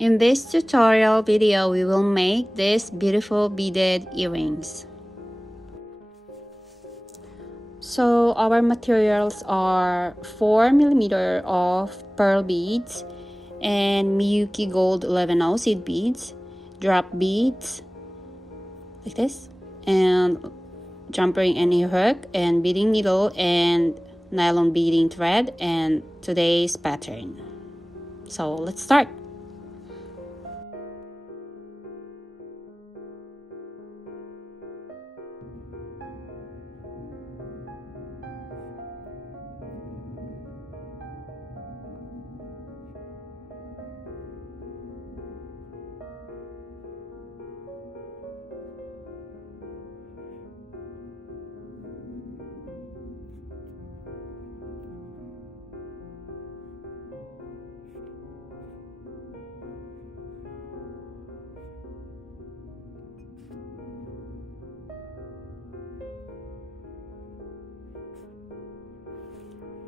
In this tutorial video, we will make these beautiful beaded earrings. So our materials are 4mm of pearl beads and Miyuki Gold 11/0 seed beads, drop beads like this, and jumper ring and ear hook, and beading needle and nylon beading thread, and today's pattern. So let's start.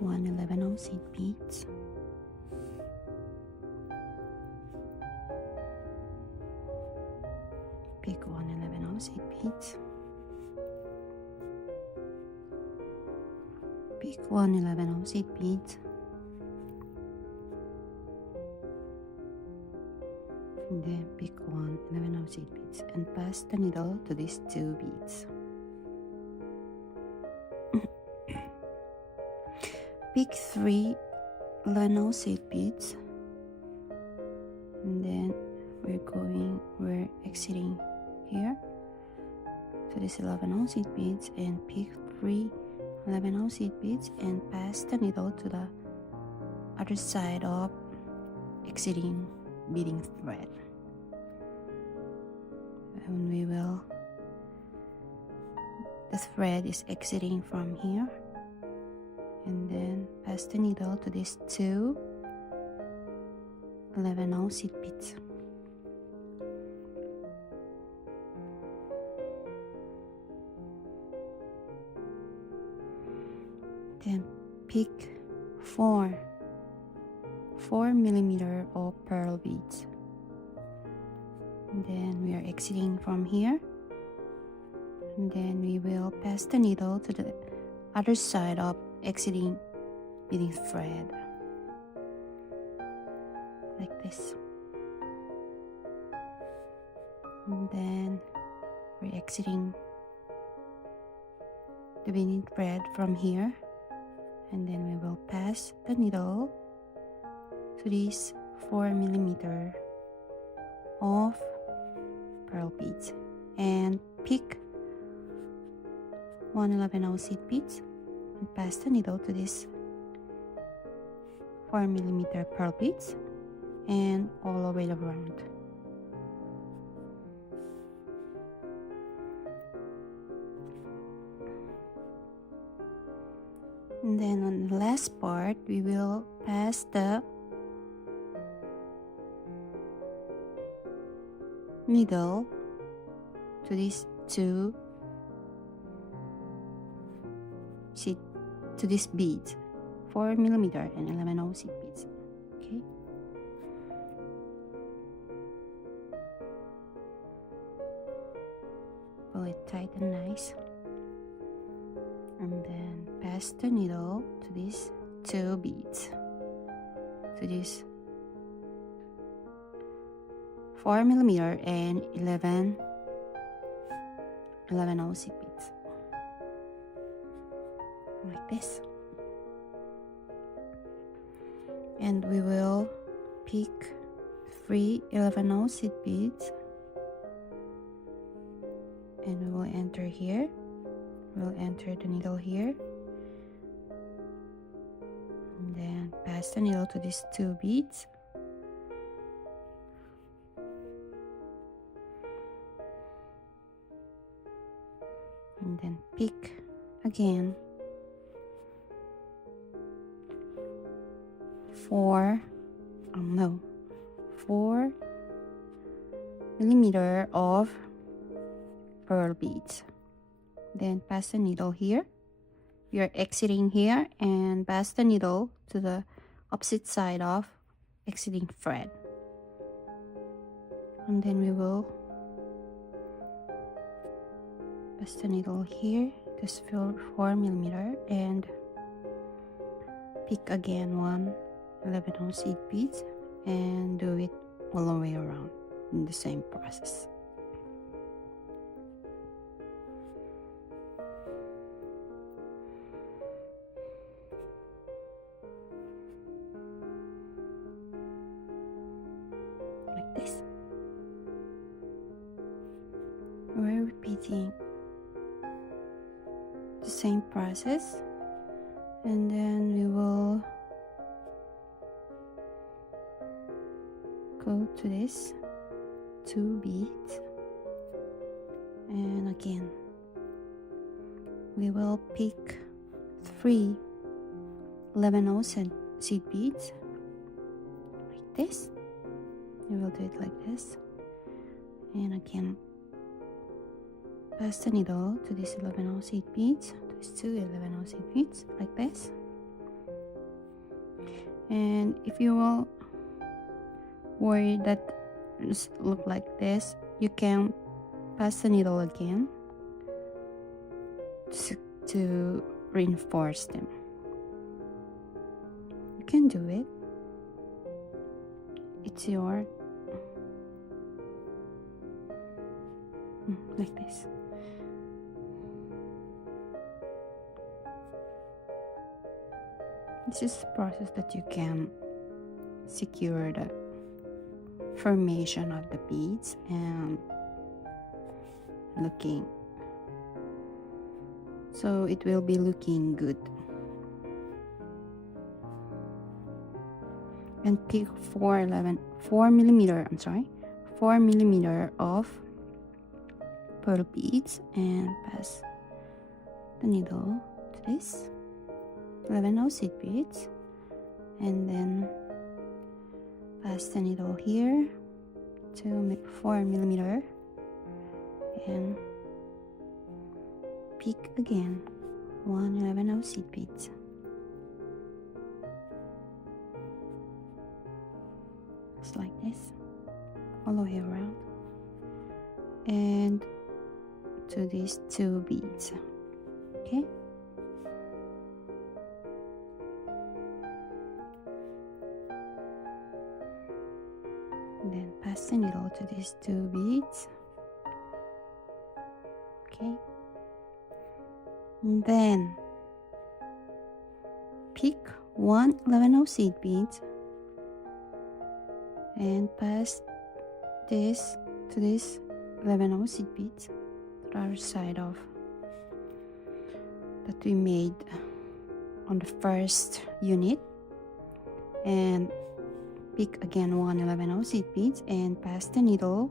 One 11/0 seed beads, pick one 11/0 seed beads, pick one 11/0 seed beads, and then pick one 11/0 seed beads and pass the needle to these two beads. Pick 3 11/0 seed beads, and then we're exiting here to this 11/0 seed beads, and pick 3 11/0 seed beads and pass the needle to the other side of exiting beading thread. And the thread is exiting from here, and then pass the needle to these two 11/0 seed beads. Then pick 4mm of pearl beads, and then we are exiting from here, and then we will pass the needle to the other side of exiting beading thread like this, and then we're exiting the beading thread from here, and then we will pass the needle to this 4mm of pearl beads and pick one 11/0 seed beads and pass the needle to this 4mm pearl beads and all the way around. And then on the last part, we will pass the needle to these two to these beads, 4mm and 11/0 seed beads. Okay. Pull it tight and nice, and then pass the needle to these two beads, to this 4mm and 11/0 seed beads, like this. And we will pick 3 11/0 seed beads, and we will enter here. We'll enter the needle here, and then pass the needle to these two beads, and then pick again 4mm of pearl beads, then pass the needle here. We are exiting here and pass the needle to the opposite side of exiting thread. and then we will pass the needle here, just fill 4mm, and pick again 1/11 seed beads and do it all the way around in the same process. Like this. We're repeating the same process, and then we will go to this 2 beads, and again we will pick 3 11/0 seed beads like this. We will do it like this, and again pass the needle to these 11/0 seed beads, these 2 11/0 seed beads like this. And if you will worry that it look like this, you can pass the needle again to reinforce them. You can do it. It's your like this. This is the process that you can secure the formation of the beads and looking, so it will be looking good. And pick 4mm of pearl beads and pass the needle to this 11/0 seed beads, and then pass the needle here to 4mm and pick again 1/11 seed beads. Just like this, all the way around, and to these 2 beads. Okay. Then pass the needle to these 2 beads. Okay. And then pick 1/11 seed beads and pass this to this 11 seed beads to the other side of that we made on the first unit, and pick again 1/11 seed beads and pass the needle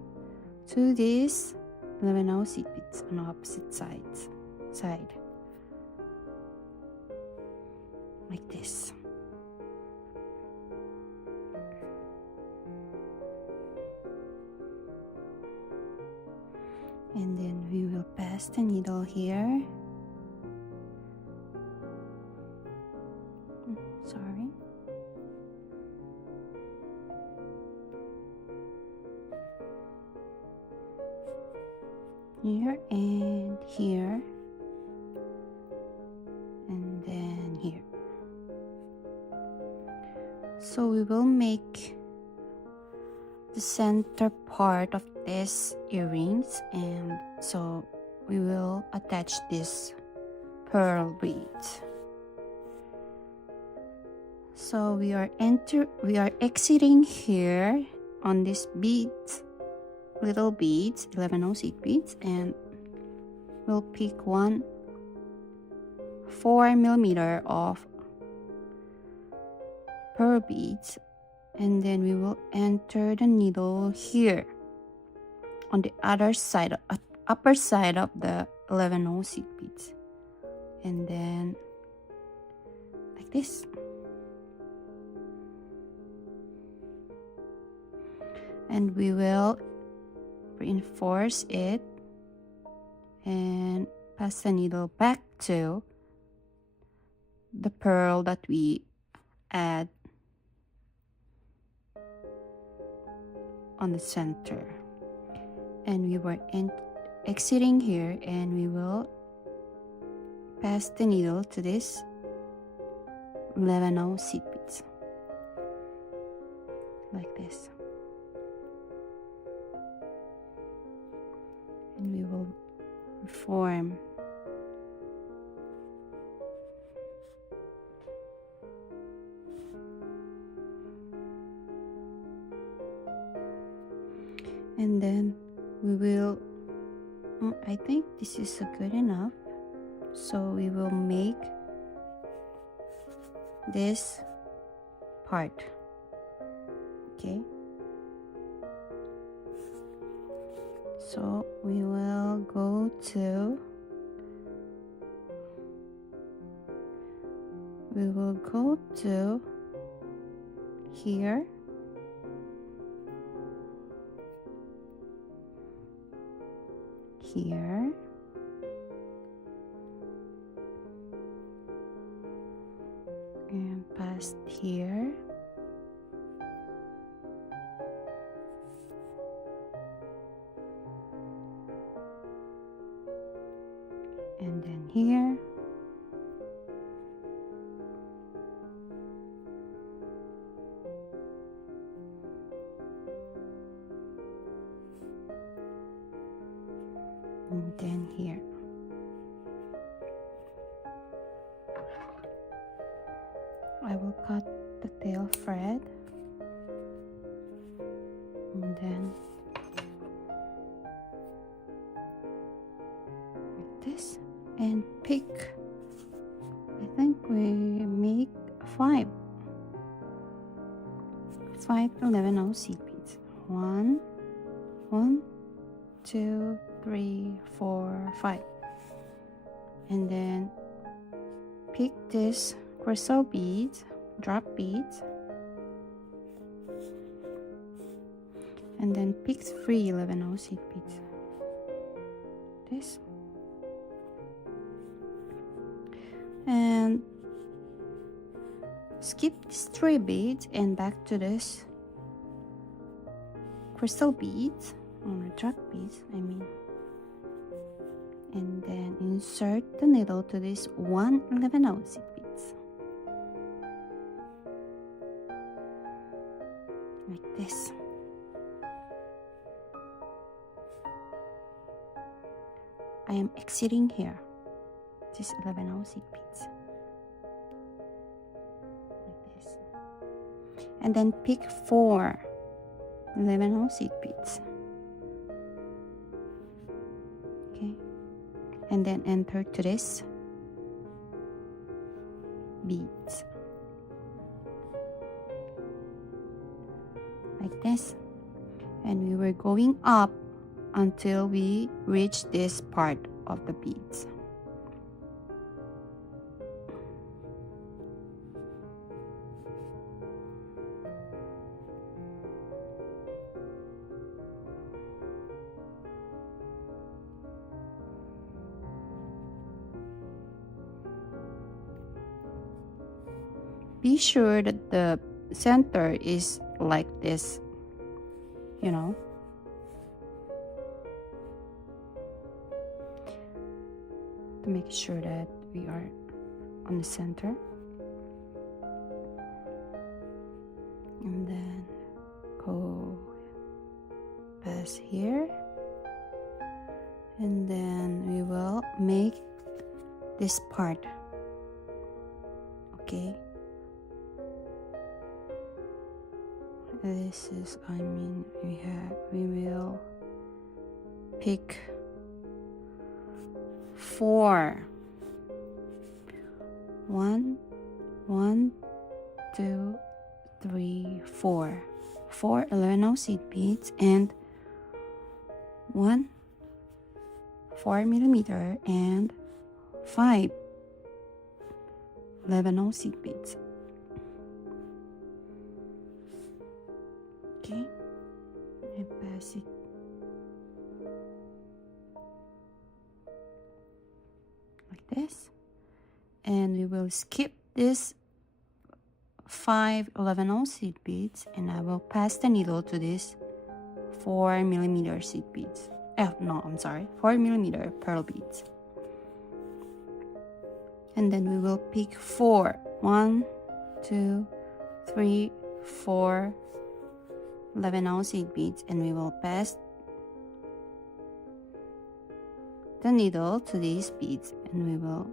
to this 11 seed beads on the opposite side like this. And then we will pass the needle here. Sorry. Here and here. And then here. So we will make the center part of this earrings, and so we will attach this pearl beads. So we are exiting here on this beads, little beads, 11 seed beads, and we'll pick 4mm of pearl beads, and then we will enter the needle here on the other side, upper side of the 11 seed beads, and then like this. And we will reinforce it and pass the needle back to the pearl that we add on the center. and we were exiting here, and we will pass the needle to this 11/0 seed beads like this, and we will form and then we will I think this is good enough, so we will make this part. Okay, so we will go to here, here, and past here, and then here, and then here. I will cut the tail thread, and then like this, and pick, I think we make 5 11/0 seed beads. 1 2 3 4 5, and then pick this crystal beads, drop beads, and then pick 3 11/0 seed beads, this, and skip these 3 beads and back to this crystal beads, or drop beads I mean, and then insert the needle to this 1 11/0 seed beads like this. I am exiting here, this 11/0 seed beads like this, and then pick 4 11/0 seed beads, okay, and then enter to this beads like this, and we were going up until we reach this part of the beads. Be sure that the center is like this, you know. To make sure that we are on the center. And then go past here. And then we will make this part. Okay. This is, I mean, we will pick 4. 1 2 3 4 4 11/0 seed beads, and 1 4mm and 5 11/0 seed beads. Okay, and pass it like this, and we will skip this 5 11/0 seed beads, and I will pass the needle to this 4mm seed beads. No, I'm sorry, 4mm pearl beads. And then we will pick 4. 1, 2, 3, 4 11-ounce seed beads, and we will pass the needle to these beads, and we will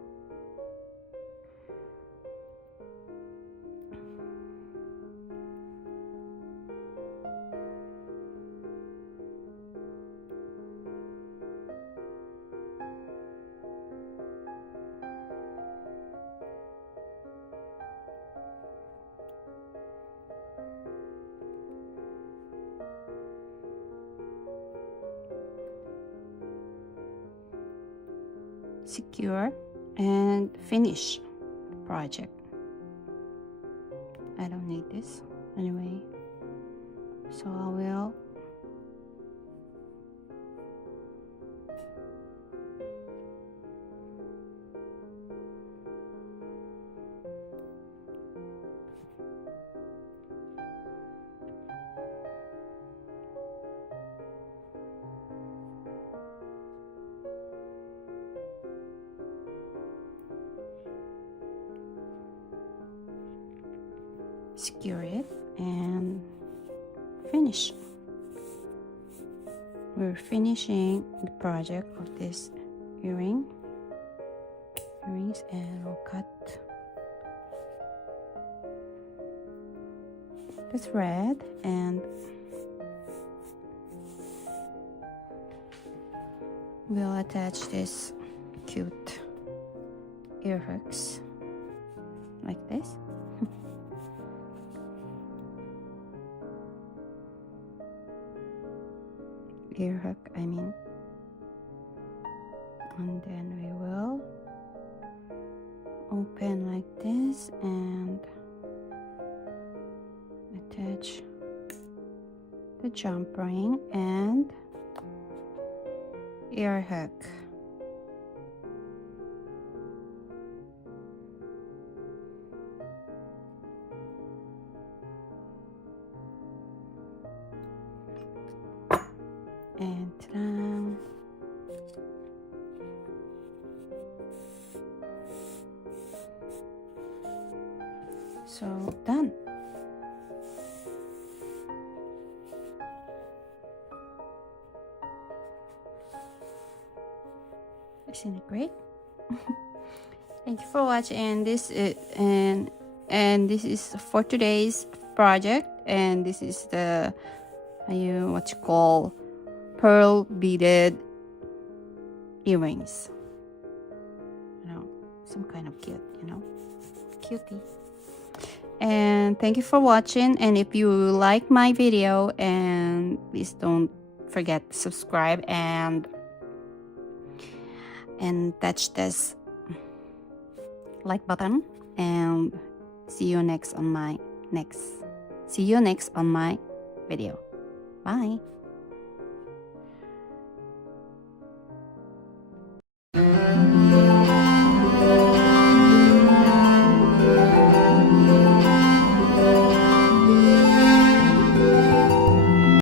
secure and finish the project. I don't need this anyway, so I will secure it and finish. We're finishing the project of this earrings, and we'll cut the thread and we'll attach this cute ear hooks like this. Ear hook, I mean. And then we will open like this and attach the jump ring and ear hook. And ta-da! So done. Isn't it great? Thank you for watching, and this is for today's project, and this is the what you call pearl beaded earrings. You know, some kind of cute, you know, cutie. And thank you for watching, and if you like my video, and please don't forget to subscribe and touch this like button, and see you next on my video. Bye.